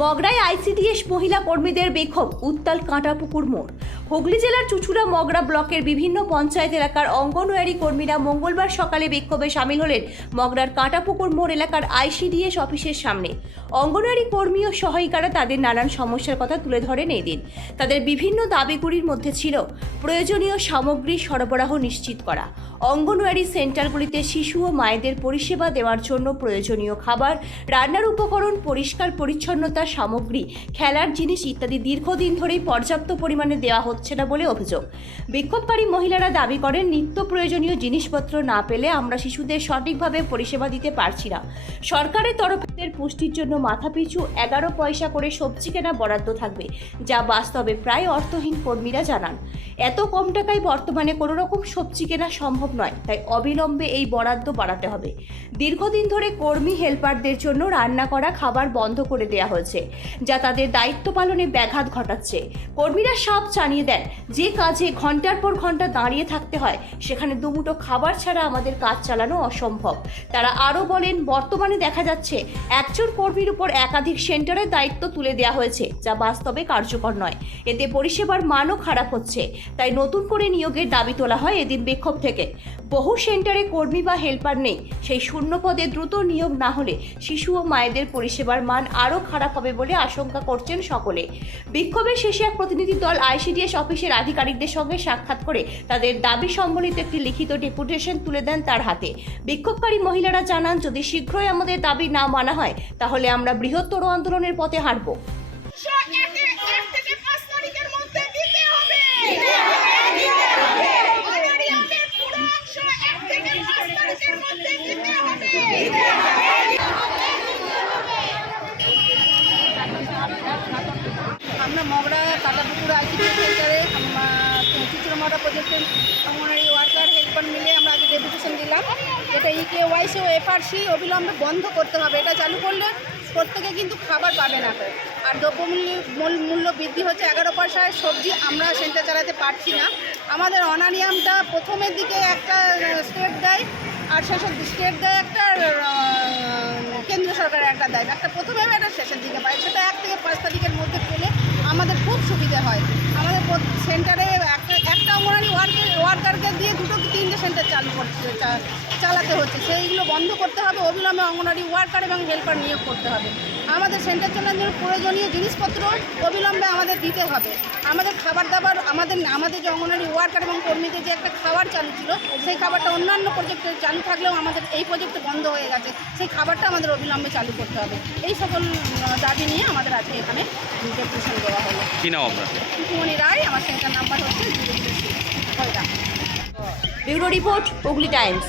মগরায় ICDS মহিলা কর্মীদের বিক্ষোভ উত্তাল কাঁটাপুকুর মোড়। হুগলি জেলার চুচুড়া মগরা ব্লকের বিভিন্ন পঞ্চায়েত এলাকার অঙ্গনওয়াড়ি কর্মীরা মঙ্গলবার সকালে বিক্ষোভে সামিল হলেন মগরার কাঁটাপুকুর মোড় এলাকার আইসিডিএস অফিসের সামনে। অঙ্গনওয়াড়ি কর্মী ও সহায়িকারা তাদের নানান সমস্যার কথা তুলে ধরেন এই দিন তাদের বিভিন্ন দাবিগুলির মধ্যে ছিল প্রয়োজনীয় সামগ্রী সরবরাহ নিশ্চিত করা। অঙ্গনওয়াড়ি সেন্টারগুলিতে শিশু ও মায়েদের পরিষেবা দেওয়ার জন্য প্রয়োজনীয় খাবার, রান্নার উপকরণ, পরিষ্কার পরিচ্ছন্নতা সামগ্রী, খেলার জিনিস ইত্যাদি দীর্ঘদিন ধরেই পর্যাপ্ত পরিমাণে দেওয়া হচ্ছে। না বলে অভিযোগ। বিক্ষোভকারী মহিলারা দাবি করেন, নিত্য প্রয়োজনীয় জিনিসপত্র না পেলে আমরা শিশুদের সঠিকভাবে পরিষেবা দিতে পারছি না। সরকারের তরফের পুষ্টির জন্য মাথাপিছু এগারো পয়সা করে সবজি কেনা বরাদ্দ থাকবে, যা বাস্তবে প্রায় অর্থহীন কর্মীরা জানান। এত কম টাকায় বর্তমানে কোনো রকম সবজি কেনা সম্ভব নয়, তাই অবিলম্বে এই বরাদ্দ বাড়াতে হবে। দীর্ঘদিন ধরে কর্মী, হেল্পারদের জন্য রান্না করা খাবার বন্ধ করে দেওয়া হয়েছে, যা তাদের দায়িত্ব পালনে ব্যাঘাত ঘটাচ্ছে। কর্মীরা সব জানিয়ে দেন, যে কাজে ঘণ্টার পর ঘণ্টা দাঁড়িয়ে থাকতে হয়, সেখানে দুমুটো খাবার ছাড়া আমাদের কাজ চালানো অসম্ভব। তারা আরও বলেন, বর্তমানে দেখা যাচ্ছে, একজন কর্মীর উপর একাধিক সেন্টারের দায়িত্ব তুলে দেওয়া হয়েছে, যা বাস্তবে কার্যকর নয়। এতে পরিষেবার মানও খারাপ হচ্ছে। তাই নতুন করে নিয়োগের দাবি তোলা হয় এদিন বিক্ষোভ থেকে। বহু সেন্টারে কর্মী বা হেল্পার নেই। সেই শূন্য পদে দ্রুত নিয়োগ না হলে শিশু ও মায়েদের পরিষেবার মান আরও খারাপ হবে বলে আশঙ্কা করছেন সকলে। বিক্ষোভের শেষে এক প্রতিনিধি দল আইসিডিএস অফিসের আধিকারিকদের সঙ্গে সাক্ষাৎ করে তাদের দাবি সম্বলিত একটি লিখিত ডেপুটেশন তুলে দেন তার হাতে। বিক্ষোভকারী মহিলারা জানান, যদি শীঘ্রই আমাদের দাবি না মানা হয়, তাহলে আমরা বৃহত্তর আন্দোলনের পথে হাঁটব অংশ একে এক থেকে পাঁচ তারিখের মধ্যে দিতে হবে অনারিয়ামের পুরো অংশ এক থেকে পাঁচ তারিখের মধ্যে দিতে হবে আমরা মগরা কাটাপুকুর, আইসিডি সেন্টারে মগরা প্রজেক্টের অঙ্গনারী ওয়ার্কার, হেল্পার মিলে আমরা আজকে ডেপুটেশন দিলাম। এটা ইকে ওয়াইসি ও এফআরসি অবিলম্বে বন্ধ করতে হবে। এটা চালু করলে প্রত্যেকে কিন্তু খাবার পাবে না। আর দ্রব্যমূল্য মূল- মূল্য বৃদ্ধি হচ্ছে এগারো পয়সায়। সবজি আমরা সেন্টার চালাতে পারছি না। আমাদের অনানিয়ামটা প্রথমের দিকে একটা স্টেট দেয় আর শেষের স্টেট দেয় একটা কেন্দ্র সরকারের একটা দেয়। একটা প্রথমে একটা শেষের দিকে পাই সেটা এক থেকে পাঁচ তারিখের মধ্যে পেলে আমাদের খুব সুবিধে হয়। আমাদের সেন্টারে একটা একটা অঙ্গনারী ওয়ার্কার ওয়ার্কারকে দিয়ে দুটো কি তিনটে সেন্টার চালু করতে চালাতে হচ্ছে। সেইগুলো বন্ধ করতে হবে। অবিলম্বে অঙ্গনারী ওয়ার্কার এবং হেল্পার নিয়োগ করতে হবে। আমাদের সেন্টার চালানোর জন্য প্রয়োজনীয় জিনিসপত্র অবিলম্বে আমাদের দিতে হবে। আমাদের খাবার দাবার আমাদের আমাদের যে অঙ্গনারী ওয়ার্কার এবং কর্মীদের যে একটা খাবার চালু ছিল সেই খাবারটা অন্যান্য প্রজেক্টে চালু থাকলেও আমাদের এই প্রজেক্টে বন্ধ হয়ে গেছে। সেই খাবারটা আমাদের অবিলম্বে চালু করতে হবে। এই সকল দাবি নিয়ে আমাদের আজকে এখানে ডেপুটেশন দেওয়া হলো। কি নাম আপনার? সুকুমণি রায় আমার সেন্টার নাম্বার হচ্ছে ব্যুরো রিপোর্ট হুগলি টাইমস।